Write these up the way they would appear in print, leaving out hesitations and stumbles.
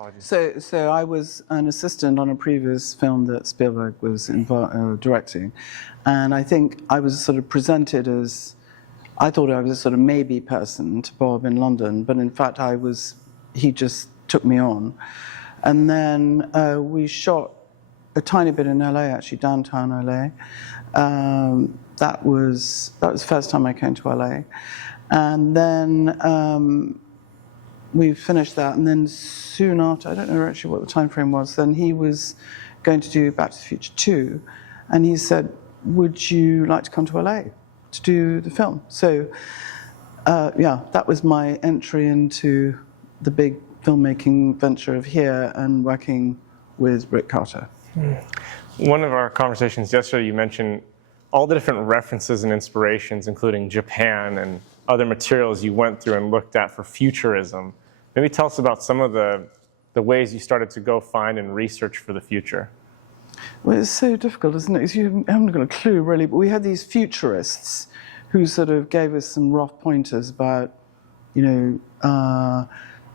Apologies. So I was an assistant on a previous film that Spielberg was directing, and I think I was sort of presented as, I thought I was a sort of maybe person to Bob in London, but in fact he just took me on. And then we shot a tiny bit in LA, actually, downtown LA. That was the first time I came to LA. And then we finished that, and then soon after, I don't know actually what the time frame was, then he was going to do Back to the Future 2, and he said, would you like to come to LA to do the film? So, yeah, that was my entry into the big filmmaking venture of here and working with Rick Carter. One of our conversations yesterday, you mentioned all the different references and inspirations, including Japan and other materials you went through and looked at for futurism. Maybe tell us about some of the ways you started to go find and research for the future. Well, it's so difficult, isn't it? 'Cause you haven't got a clue, really. But we had these futurists who sort of gave us some rough pointers about,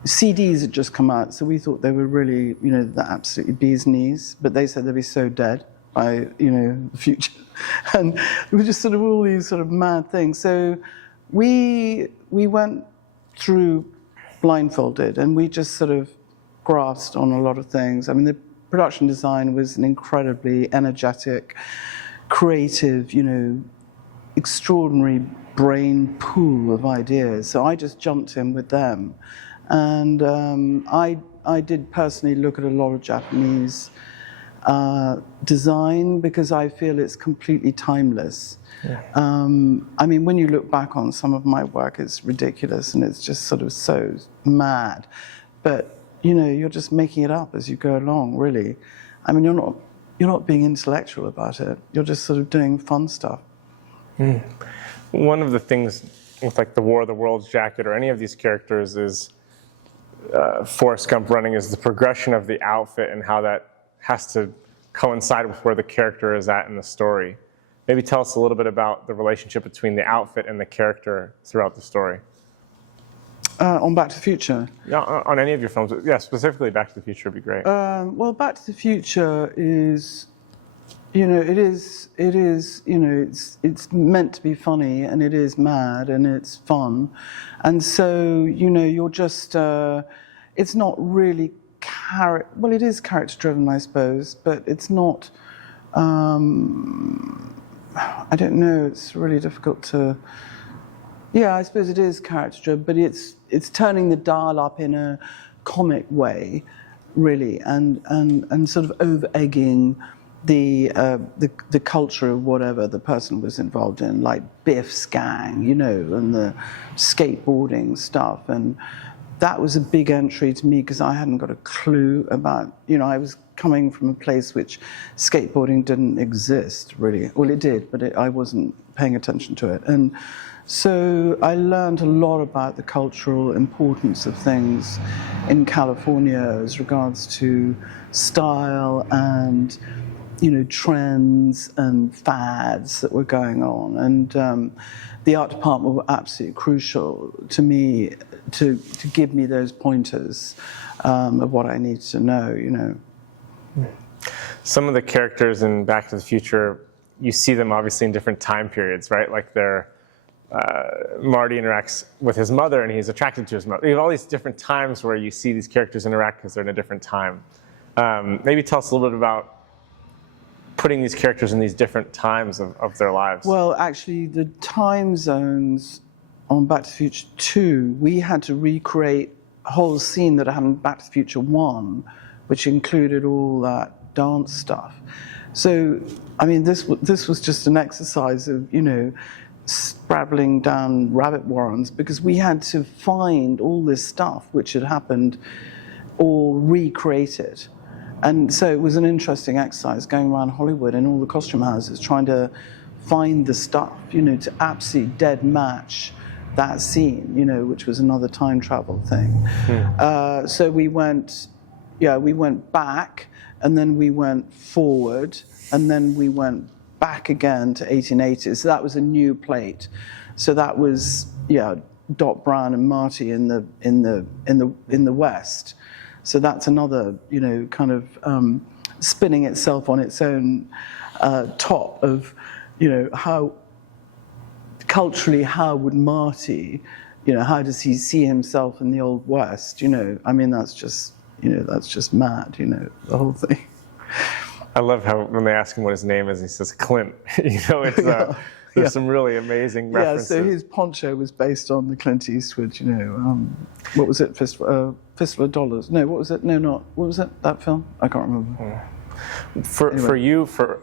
CDs had just come out, so we thought they were really, the absolutely bee's knees. But they said they'd be so dead by, the future. And it was just sort of all these sort of mad things. So we went through blindfolded, and we just sort of grasped on a lot of things. I mean, the production design was an incredibly energetic, creative, extraordinary brain pool of ideas. So I just jumped in with them. And I did personally look at a lot of Japanese design, because I feel it's completely timeless. Yeah. I mean, when you look back on some of my work, it's ridiculous and it's just sort of so mad. But, you're just making it up as you go along, really. I mean, you're not being intellectual about it. You're just sort of doing fun stuff. Mm. One of the things with like the War of the Worlds jacket or any of these characters is Forrest Gump running is the progression of the outfit and how that has to coincide with where the character is at in the story. Maybe tell us a little bit about the relationship between the outfit and the character throughout the story. On Back to the Future? Yeah, on any of your films. Yeah, specifically Back to the Future would be great. Well, Back to the Future is, it's meant to be funny, and it is mad, and it's fun. And so, you're just, it's not really well, it is character-driven, I suppose, but it's not, I don't know, it's really difficult to, yeah, I suppose it is character-driven, but it's turning the dial up in a comic way, really, and sort of over-egging the culture of whatever the person was involved in, like Biff's gang, and the skateboarding stuff. And that was a big entry to me because I hadn't got a clue about, I was coming from a place which skateboarding didn't exist, really. Well, it did, but I wasn't paying attention to it. And so I learned a lot about the cultural importance of things in California as regards to style and trends and fads that were going on. And the art department were absolutely crucial to me to give me those pointers of what I needed to know, Some of the characters in Back to the Future, you see them obviously in different time periods, right? Like Marty interacts with his mother and he's attracted to his mother. You have all these different times where you see these characters interact because they're in a different time. Maybe tell us a little bit about putting these characters in these different times of their lives. Well, actually, the time zones on Back to the Future 2, we had to recreate a whole scene that happened in Back to the Future 1, which included all that dance stuff. So, I mean, this was just an exercise of, scrabbling down rabbit warrens, because we had to find all this stuff which had happened or recreate it. And so it was an interesting exercise going around Hollywood in all the costume houses trying to find the stuff, to absolutely dead match that scene, which was another time travel thing. So we went back, and then we went forward, and then we went back again to 1880. So that was a new plate. So that was, Doc Brown and Marty in the West. So that's another, kind of spinning itself on its own top of, how culturally, how would Marty, how does he see himself in the Old West? I mean, that's just mad, the whole thing. I love how when they ask him what his name is, he says Clint. It's there's some really amazing references. Yeah, so his poncho was based on the Clint Eastwood, what was it, Fistful of Dollars? No, what was it? No, not, what was it, that film? I can't remember. For you, the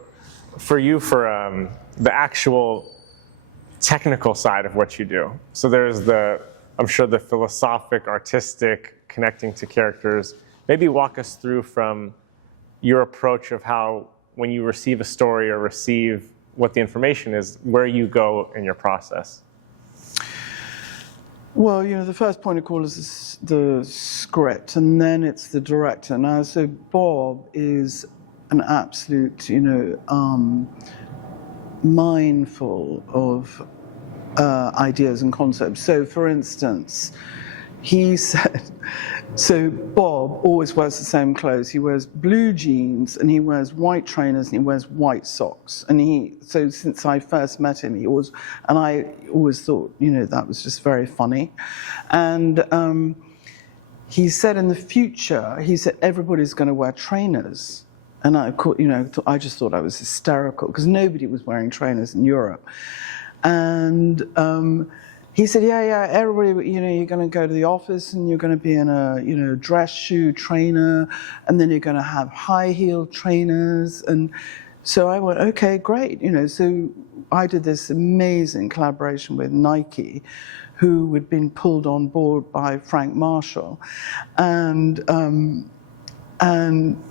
actual technical side of what you do. So there's I'm sure the philosophic, artistic, connecting to characters. Maybe walk us through from your approach of how, when you receive a story or receive what the information is, where you go in your process. Well, the first point of call is the script, and then it's the director. Now, so Bob is an absolute, mindful of ideas and concepts. So, for instance, he said, so Bob always wears the same clothes. He wears blue jeans, and he wears white trainers, and he wears white socks. And so since I first met him, and I always thought, that was just very funny. And he said in the future, everybody's going to wear trainers. And I just thought I was hysterical, because nobody was wearing trainers in Europe. And he said, yeah, everybody, you're going to go to the office and you're going to be in a, dress shoe trainer, and then you're going to have high-heeled trainers. And so I went, okay, great. So I did this amazing collaboration with Nike, who had been pulled on board by Frank Marshall. And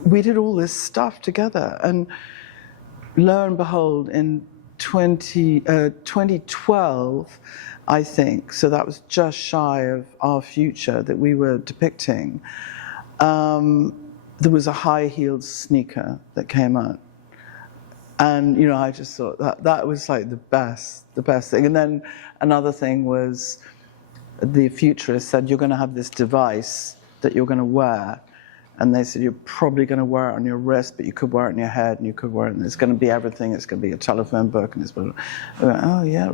we did all this stuff together. And lo and behold, in 2012, I think, so that was just shy of our future that we were depicting, there was a high-heeled sneaker that came out. And, I just thought that was like the best thing. And then another thing was the futurist said, you're going to have this device that you're going to wear. And they said, you're probably going to wear it on your wrist, but you could wear it on your head, and you could wear it, and it's going to be everything. It's going to be a telephone book, and it's going to, oh, yeah.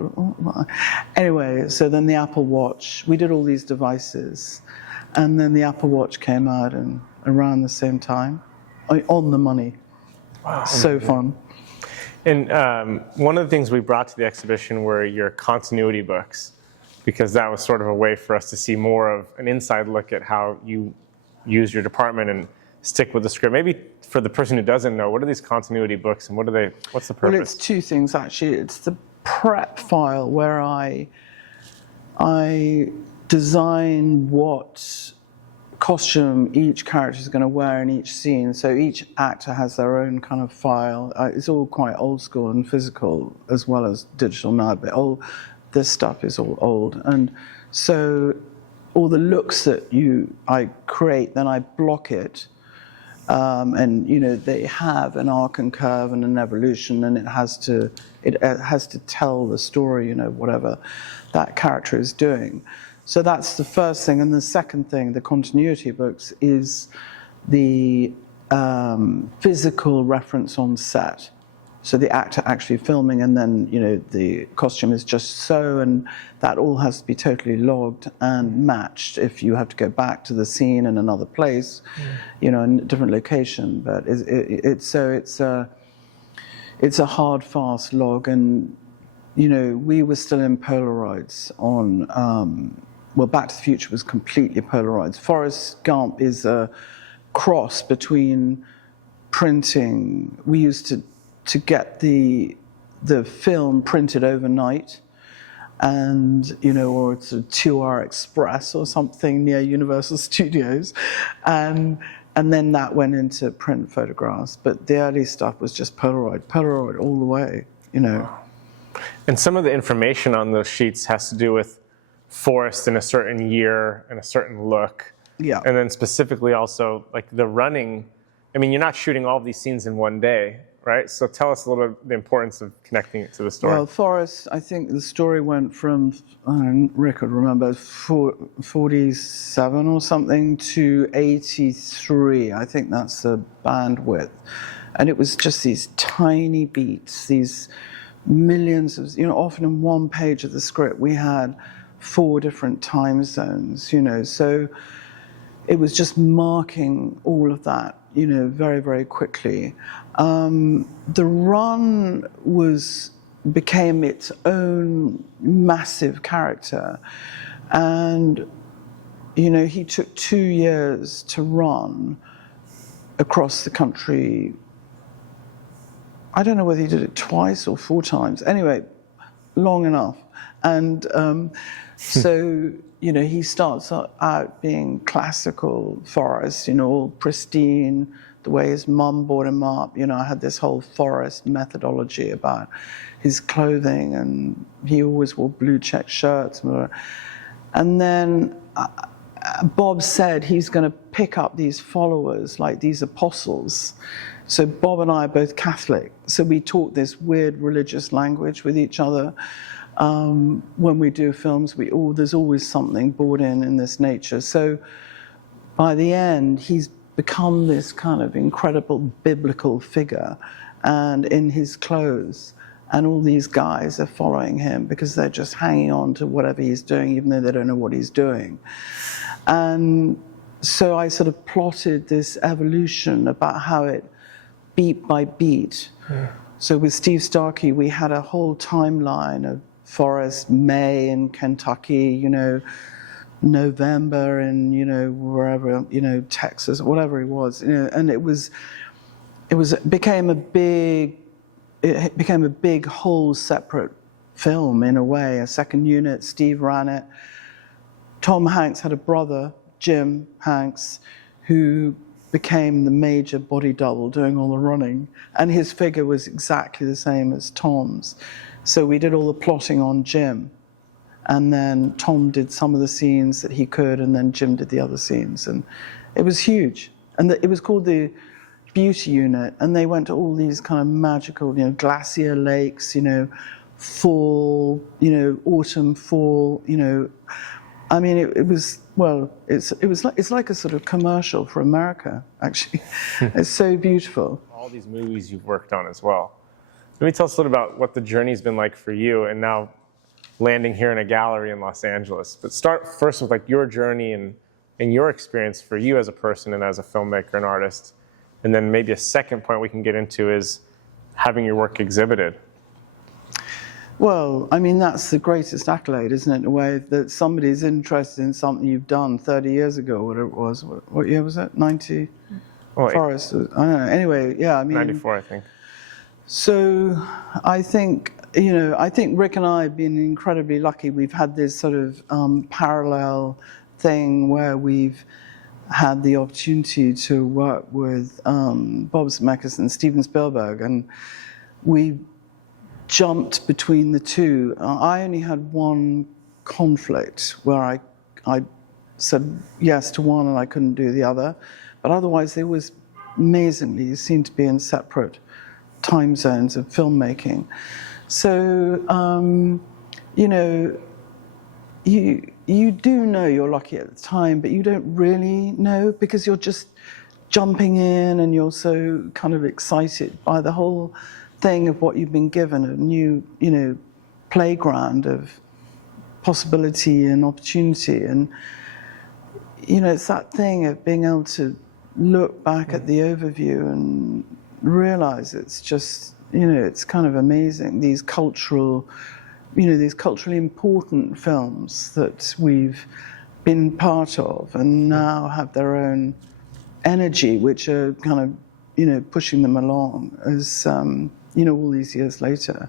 Anyway, so then the Apple Watch, we did all these devices, and then the Apple Watch came out and around the same time, on the money. Wow. So fun. And one of the things we brought to the exhibition were your continuity books, because that was sort of a way for us to see more of an inside look at how you use your department and stick with the script. Maybe for the person who doesn't know, what are these continuity books and what's the purpose? Well, it's two things actually. It's the prep file where I design what costume each character is going to wear in each scene. So each actor has their own kind of file. It's all quite old school and physical as well as digital now, but this stuff is all old. And so all the looks that I create, then I block it, and they have an arc and curve and an evolution, and it has to tell the story, whatever that character is doing. So that's the first thing, and the second thing, the continuity books, is the physical reference on set. So the actor actually filming, and then the costume is just so, and that all has to be totally logged and matched if you have to go back to the scene in another place, in a different location. But it's a hard, fast log, and we were still in Polaroids on. Back to the Future was completely Polaroids. Forrest Gump is a cross between printing. We used to get the film printed overnight, and or it's a 2-hour express or something near Universal Studios, and then that went into print photographs. But the early stuff was just Polaroid all the way, Wow. And some of the information on those sheets has to do with Forrest in a certain year and a certain look. Yeah. And then specifically also like the running. I mean, you're not shooting all of these scenes in one day. right? So tell us a little bit the importance of connecting it to the story. Well, Forrest, I think the story went from, Rick would remember, 47 or something to 83. I think that's the bandwidth. And it was just these tiny beats, these millions of, often in one page of the script, we had 4 different time zones, so it was just marking all of that, very, very quickly. The run became its own massive character, and he took 2 years to run across the country. I don't know whether he did it twice or 4 times. Anyway, long enough. And so, he starts out being classical Forrest, all pristine, the way his mum brought him up. I had this whole Forrest methodology about his clothing, and he always wore blue check shirts. And then Bob said he's going to pick up these followers, like these apostles. So Bob and I are both Catholic, so we talk this weird religious language with each other. When we do films, there's always something brought in this nature. So by the end, he's become this kind of incredible biblical figure, and in his clothes. And all these guys are following him because they're just hanging on to whatever he's doing, even though they don't know what he's doing. And so I sort of plotted this evolution about how it, beat by beat. Yeah. So with Steve Starkey, we had a whole timeline of Forrest, May in Kentucky, November in, wherever, Texas, whatever it was, and it became a big whole separate film in a way, a second unit. Steve ran it. Tom Hanks had a brother, Jim Hanks, who became the major body double doing all the running, and his figure was exactly the same as Tom's. So we did all the plotting on Jim, and then Tom did some of the scenes that he could, and then Jim did the other scenes, and it was huge. And it was called the Beauty Unit, and they went to all these kind of magical, glacier lakes, fall, autumn, fall, I mean, it's like a sort of commercial for America, actually. It's so beautiful. All these movies you've worked on as well. Let me tell us a little about what the journey's been like for you, and now landing here in a gallery in Los Angeles. But start first with your journey and your experience for you as a person and as a filmmaker and artist. And then maybe a second point we can get into is having your work exhibited. Well, I mean, that's the greatest accolade, isn't it, in a way, that somebody's interested in something you've done 30 years ago, whatever it was. What year was it? 90? Oh, Forrest, I don't know. Anyway, yeah, I mean... 94, I think. So I think Rick and I have been incredibly lucky. We've had this sort of parallel thing where we've had the opportunity to work with Bob Zemeckis and Steven Spielberg, and we jumped between the two. I only had one conflict where I said yes to one and I couldn't do the other, but otherwise they always amazingly seemed to be in separate time zones of filmmaking. So you do know you're lucky at the time, but you don't really know because you're just jumping in and you're so kind of excited by the whole thing of what you've been given, a new, playground of possibility and opportunity. And, it's that thing of being able to look back at the overview and realize it's just, it's kind of amazing. These culturally important films that we've been part of and now have their own energy, which are kind of, pushing them along as, all these years later.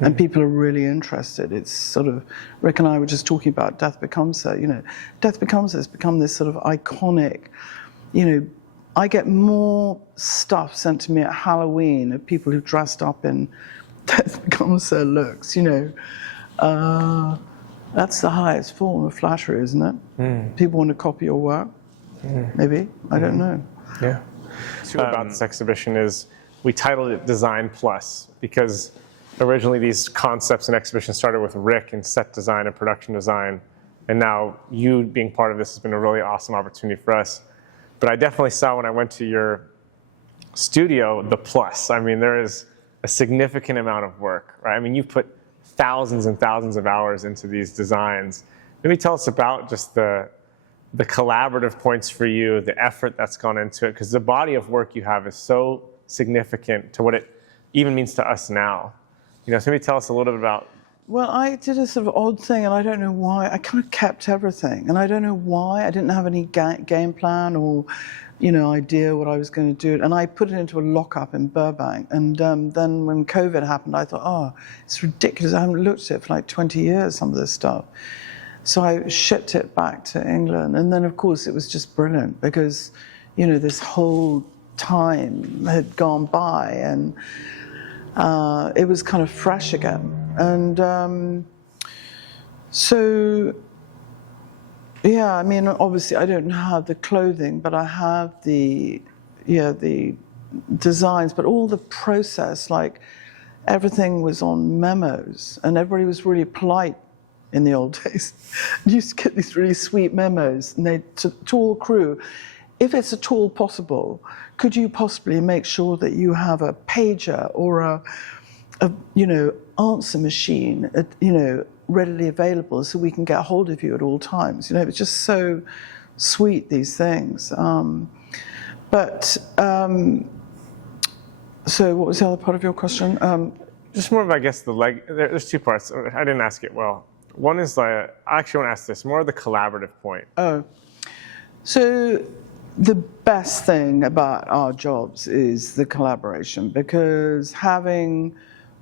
And people are really interested. It's sort of, Rick and I were just talking about Death Becomes Her. Death Becomes Her has become this sort of iconic, I get more stuff sent to me at Halloween of people who've dressed up in Death Becomes Her looks, That's the highest form of flattery, isn't it? People want to copy your work, maybe, I don't know. Yeah. About this exhibition is we titled it Design Plus because originally these concepts and exhibitions started with Rick in set design and production design. And now you being part of this has been a really awesome opportunity for us. But I definitely saw when I went to your studio, the plus. I mean, there is a significant amount of work, right? I mean, you've put thousands and thousands of hours into these designs. Maybe tell us about just the collaborative points for you, the effort that's gone into it, because the body of work you have is so significant to what it even means to us now. You know, so maybe tell us a little bit about. Well, I did a sort of odd thing, and I don't know why. I kind of kept everything, and I don't know why. I didn't have any game plan or, idea what I was going to do. And I put it into a lockup in Burbank. And then when COVID happened, I thought, oh, it's ridiculous. I haven't looked at it for like 20 years, some of this stuff. So I shipped it back to England. And then, of course, it was just brilliant because, this whole time had gone by, and it was kind of fresh again. And so, yeah, I mean, obviously I don't have the clothing, but I have the designs, but all the process, like everything was on memos, and everybody was really polite in the old days. You used to get these really sweet memos, and to all crew, if it's at all possible, could you possibly make sure that you have a pager or a answer machine, readily available so we can get hold of you at all times. It's just so sweet, these things. So what was the other part of your question? Just more of, I guess, there's two parts. I didn't ask it well. One is I actually want to ask this, more of the collaborative point. Oh, so the best thing about our jobs is the collaboration, because having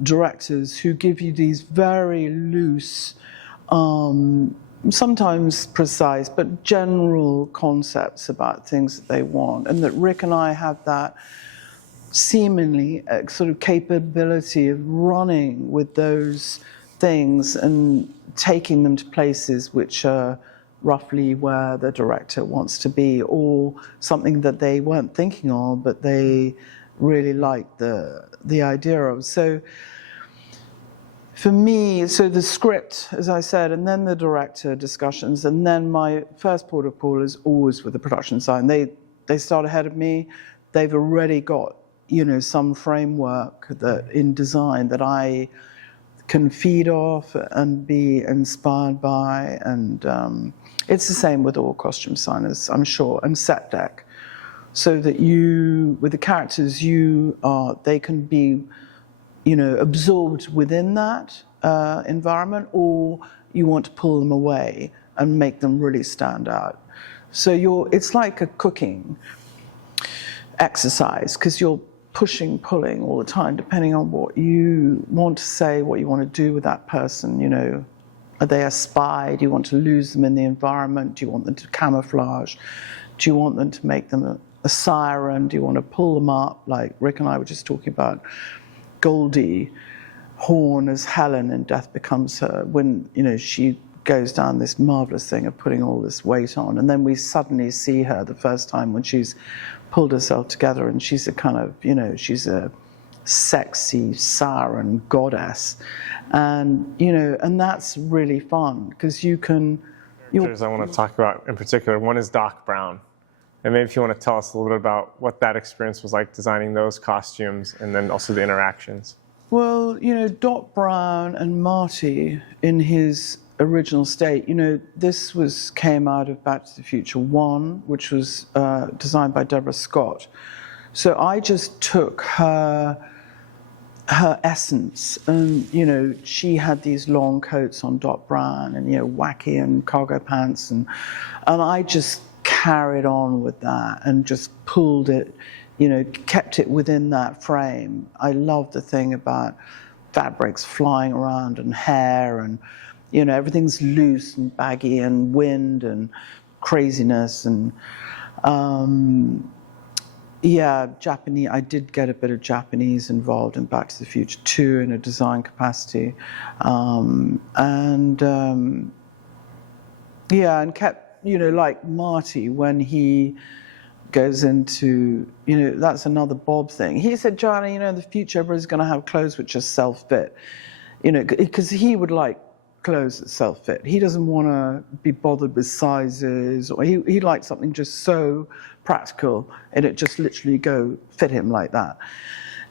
directors who give you these very loose, sometimes precise, but general concepts about things that they want, and that Rick and I have that seemingly sort of capability of running with those things and taking them to places which are roughly where the director wants to be, or something that they weren't thinking of, but they really like the idea of. So for me, the script, as I said, and then the director discussions, and then my first port of call is always with the production side. They start ahead of me. They've already got, some framework that in design that I can feed off and be inspired by. And it's the same with all costume designers, I'm sure, and set deck. So that with the characters, they can be, absorbed within that environment, or you want to pull them away and make them really stand out. So it's like a cooking exercise, because you're pushing, pulling all the time, depending on what you want to say, what you want to do with that person. Are they a spy? Do you want to lose them in the environment? Do you want them to camouflage? Do you want them to make them a siren? Do you want to pull them up? Like Rick and I were just talking about Goldie Hawn as Helen in Death Becomes Her, when she goes down this marvelous thing of putting all this weight on, and then we suddenly see her the first time when she's pulled herself together, and she's a kind of she's a sexy siren goddess, and and that's really fun because you can. Characters I want to talk about in particular. One is Doc Brown. And maybe if you want to tell us a little bit about what that experience was like designing those costumes, and then also the interactions. Well, Doc Brown and Marty in his original state, this came out of Back to the Future 1, which was designed by Deborah Scott. So I just took her essence, and she had these long coats on Doc Brown, and wacky and cargo pants, and I just carried on with that and just pulled it, kept it within that frame. I love the thing about fabrics flying around and hair, and everything's loose and baggy and wind and craziness, and Japanese. I did get a bit of Japanese involved in Back to the Future 2 in a design capacity, and kept, like Marty, when he goes into, that's another Bob thing. He said, Joanna, in the future, everybody's going to have clothes which are self-fit, because he would like clothes that self-fit. He doesn't want to be bothered with sizes, or he likes something just so practical, and it just literally fit him like that.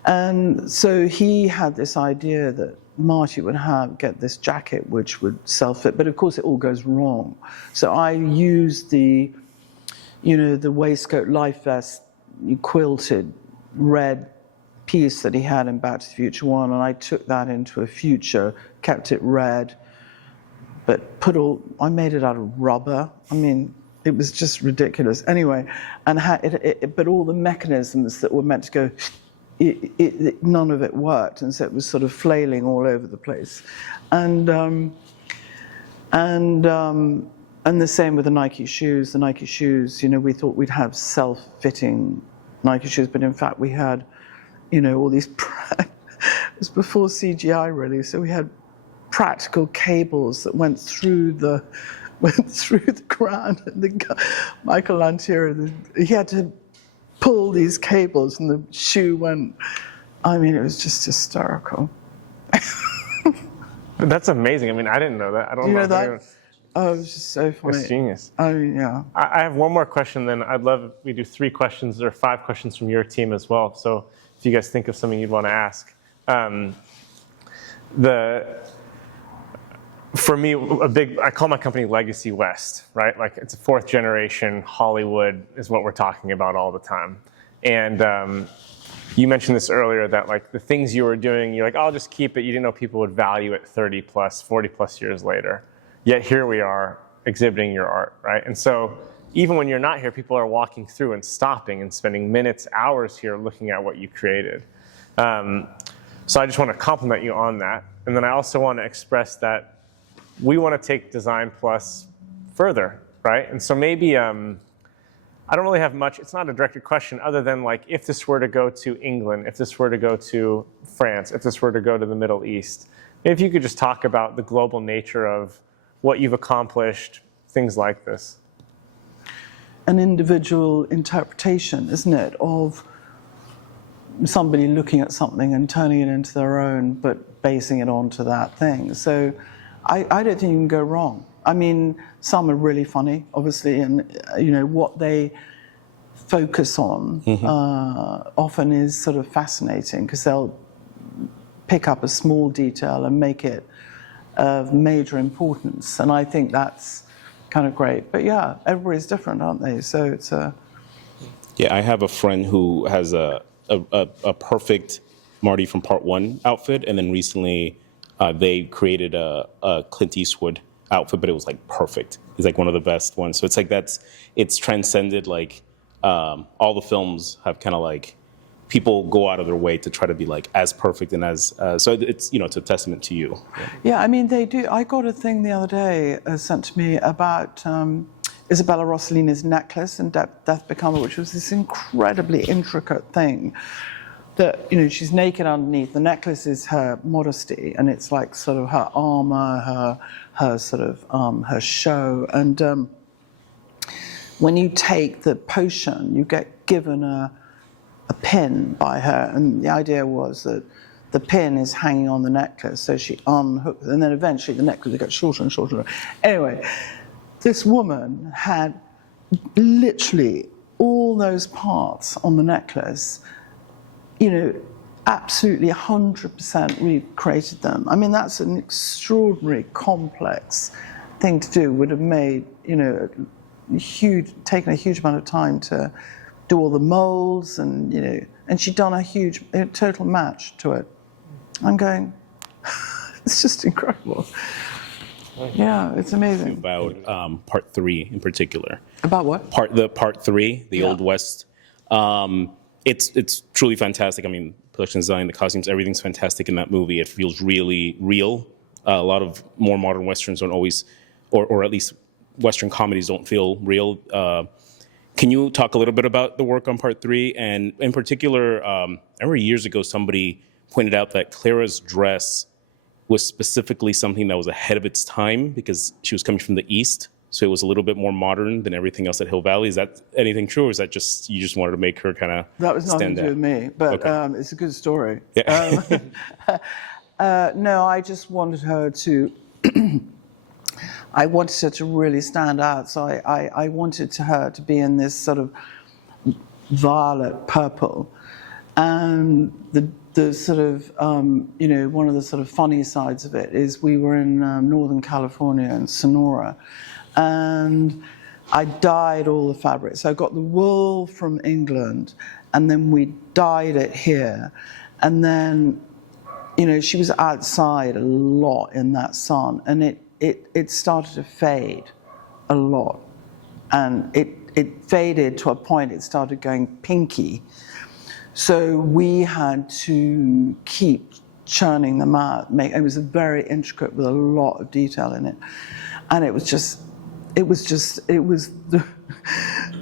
And so he had this idea that Marty would get this jacket which would self-fit, but of course it all goes wrong. So I used the waistcoat life vest, quilted red piece that he had in Back to the Future 1, and I took that into a future, kept it red, but I made it out of rubber. I mean, it was just ridiculous. Anyway, and but all the mechanisms that were meant to go, none of it worked, and so it was sort of flailing all over the place. And the same with the Nike shoes. The Nike shoes, we thought we'd have self-fitting Nike shoes, but in fact we had, all these. It was before CGI really, so we had practical cables that went through the ground. And Michael Lantier, he had to pull these cables, and the shoe went. I mean, it was just hysterical. That's amazing. I mean, I didn't know that. I don't know that. Oh, it was just so funny. It's genius. I mean, yeah. I have one more question, then I'd love if we do 3 questions or 5 questions from your team as well. So if you guys think of something you'd want to ask. For me, I call my company Legacy West, right? Like it's a 4th generation Hollywood is what we're talking about all the time. And you mentioned this earlier that like the things you were doing, you're like, I'll just keep it. You didn't know people would value it 30 plus, 40 plus years later. Yet here we are exhibiting your art, right? And so even when you're not here, people are walking through and stopping and spending minutes, hours here looking at what you created. So I just want to compliment you on that. And then I also want to express that we want to take Design Plus further, right? And so maybe, I don't really have much, it's not a directed question other than like, if this were to go to England, if this were to go to France, if this were to go to the Middle East, if you could just talk about the global nature of what you've accomplished, things like this. An individual interpretation, isn't it, of somebody looking at something and turning it into their own, but basing it onto that thing. So I don't think you can go wrong. I mean, some are really funny, obviously, and what they focus on often is sort of fascinating, because they'll pick up a small detail and make it of major importance, and I think that's kind of great. But yeah, everybody's different, aren't they? So it's a... Yeah, I have a friend who has a perfect Marty from Part 1 outfit, and then recently they created a Clint Eastwood outfit, but it was like perfect. It's like one of the best ones. So it's like it's transcended like all the films have kind of like people go out of their way to try to be like as perfect and as so it's it's a testament to you. Yeah, I mean they do. I got a thing the other day sent to me about Isabella Rossellini's necklace in Death Become, which was this incredibly intricate thing that she's naked underneath. The necklace is her modesty, and it's like sort of her armor, her sort of her show. And when you take the potion, you get given a pin by her, and the idea was that the pin is hanging on the necklace, so she unhooks, and then eventually the necklace gets shorter and shorter. Anyway, this woman had literally all those parts on the necklace, absolutely 100% recreated them. I mean, that's an extraordinary, complex thing to do. Would have made, taken a huge amount of time to do all the molds, and and she'd done a total match to it. I'm going, it's just incredible. Yeah, it's amazing. About Part 3 in particular. About what? Part 3, the Old West. It's truly fantastic. I mean, production design, the costumes, everything's fantastic in that movie. It feels really real. A lot of more modern Westerns don't always, or at least Western comedies don't feel real. Can you talk a little bit about the work on Part 3? And in particular, I remember years ago somebody pointed out that Clara's dress was specifically something that was ahead of its time because she was coming from the East. so it was a little bit more modern than everything else at Hill Valley. Is that anything true, or is that just you just wanted to make her kind of That was nothing stand to do out? with me, but Okay. it's a good story. Yeah. No, I just wanted her to. I wanted her to really stand out, so I wanted her to be in this sort of violet purple, and the sort of one of the sort of funny sides of it is we were in Northern California in Sonora, and I dyed all the fabric. So I got the wool from England, and then we dyed it here, and then she was outside a lot in that sun, and it started to fade a lot, and it faded to a point it started going pinky. So we had to keep churning them out. It was very intricate with a lot of detail in it, and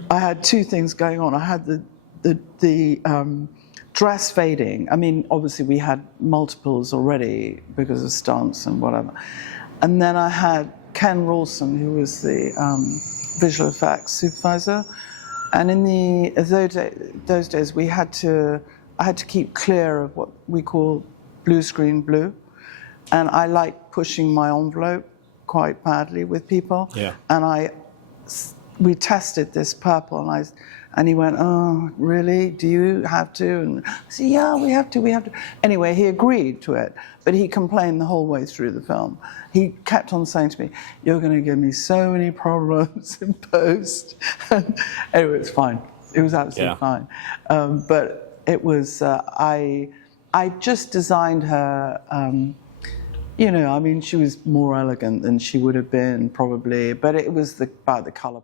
I had two things going on. I had the dress fading. I mean, obviously we had multiples already because of stunts and whatever. And then I had Ken Rawson, who was the visual effects supervisor. And in those days, I had to keep clear of what we call blue screen blue. And I like pushing my envelope quite badly with people. Yeah. And we tested this purple, and he went, "Oh, really? Do you have to?" And I said, "Yeah, we have to. Anyway, he agreed to it, but he complained the whole way through the film. He kept on saying to me, "You're going to give me so many problems in post." Anyway, it's fine. It was absolutely fine. But it was, I just designed her, I mean, she was more elegant than she would have been probably, but it was about the color.